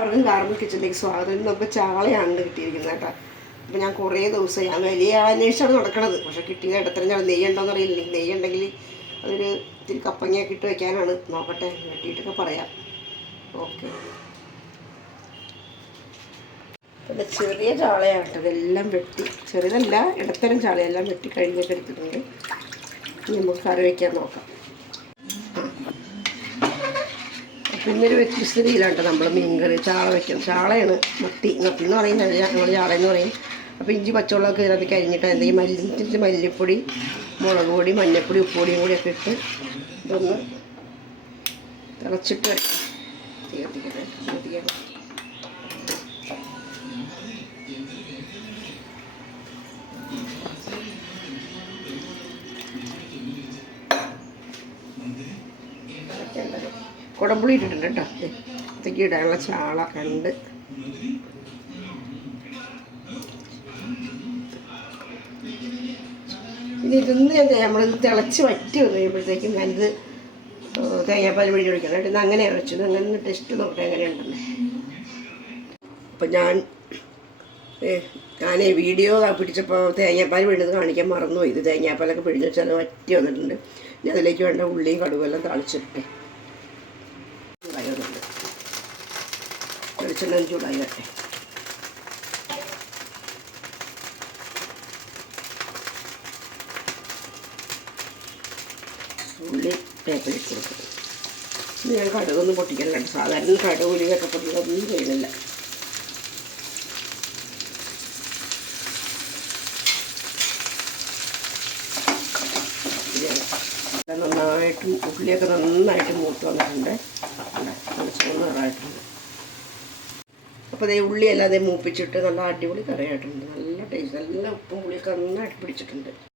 അവർക്കും കാർമൽ കിച്ചണിലേക്ക് സ്വാഗതം ഇന്ന് നമുക്ക് ചാളയാണ് കിട്ടിയിരിക്കുന്നത് കേട്ടോ. അപ്പം ഞാൻ കുറേ ദിവസം ഞാൻ വലിയ അന്വേഷണമാണ് നടക്കണത്. പക്ഷെ എത്ര ഇടത്തരം നെയ്യ് ഉണ്ടോയെന്ന് അറിയില്ല. നെയ്യ് ഉണ്ടെങ്കിൽ അതൊരു ഇത്തിരി കപ്പങ്ങയൊക്കെ ഇട്ട് വയ്ക്കാനാണ് നോക്കട്ടെ വെട്ടിയിട്ടൊക്കെ പറയാം. ഓക്കെ. പിന്നെ ചെറിയ ചാളയാണ് കേട്ടോ. ഇതെല്ലാം വെട്ടി. ചെറിയതല്ല ഇടത്തരം ചാളയെല്ലാം വെട്ടി കഴിഞ്ഞൊക്കെ എടുത്തിട്ടുണ്ട്. നമുക്ക് കറി വയ്ക്കാൻ നോക്കാം. പിന്നെ ഒരു വ്യത്യസ്ത രീതിയിലാണ് നമ്മൾ മീൻകറി ചാള വയ്ക്കും ചാളയാണ് മത്തി മത്തി എന്ന് പറയുന്നത് നമ്മൾ ചാള എന്ന് പറയും. അപ്പോൾ ഇഞ്ചി പച്ചവെള്ളമൊക്കെ ഇതിനകത്ത് കഴിഞ്ഞിട്ട് എന്തെങ്കിലും മല്ലി മല്ലിപ്പൊടി മുളക് പൊടി മഞ്ഞൾപ്പൊടി ഉപ്പുപൊടിയും കൂടി ഒക്കെ ഇട്ട് ഇതൊന്ന് തിളച്ചിട്ട് വയ്ക്കാം തീ കത്തിക്കട്ടെ തീ കത്തിക്കട്ടെ കുടംപുളി ഇട്ടിട്ടുണ്ട് കേട്ടോ. ഇതൊക്കെ ഇടാനുള്ള ചാള കണ്ട്. ഇനി ഇതൊന്ന് നമ്മളിത് തിളച്ച് വറ്റി വന്നു കഴിയുമ്പോഴത്തേക്കും ഞാനിത് തേങ്ങാപ്പാൽ പിഴിഞ്ഞ് ഒഴിക്കണം കേട്ടോ ഇന്ന് അങ്ങനെ വെച്ചു ഇന്ന് അങ്ങനെ ടെസ്റ്റ് നോക്കട്ടെ എങ്ങനെയുണ്ടെന്ന്. അപ്പം ഞാൻ ഞാൻ വീഡിയോ പിടിച്ചപ്പോൾ തേങ്ങാപ്പാൽ വീണത് കാണിക്കാൻ മറന്നുപോയി. ഇത് തേങ്ങാപ്പാലൊക്കെ പിഴിഞ്ഞ് വെച്ചാൽ വറ്റി വന്നിട്ടുണ്ട്. ഇനി അതിലേക്ക് വേണ്ട ഉള്ളിയും കടുവെല്ലാം തളിച്ചിട്ടെ ചൂടായി വന്നിട്ടുണ്ട് വെളിച്ചെണ്ണ ചൂടായി വരട്ടെ. ഉള്ളി പേപ്പർ ഇട്ട് കൊടുക്കും. ഇത് ഞാൻ കടുകൊന്നും പൊട്ടിക്കല്ല സാധാരണ കടുക് ഉലിയൊക്കെ പൊട്ടിക്കൊന്നും ചെയ്യുന്നില്ല നന്നായിട്ട് ഉള്ളിയൊക്കെ നന്നായിട്ട് മൂത്ത് വന്നിട്ടുണ്ട്. ചുവന്ന് നിറായിട്ടുണ്ട് അപ്പോൾ അതേ ഉള്ളി അല്ലാതെ മൂപ്പിച്ചിട്ട് നല്ല അടിപൊളി കറിയായിട്ടുണ്ട്. നല്ല ടേസ്റ്റ് നല്ല ഉപ്പും പുളിയൊക്കെ നന്നായിട്ട് പിടിച്ചിട്ടുണ്ട്.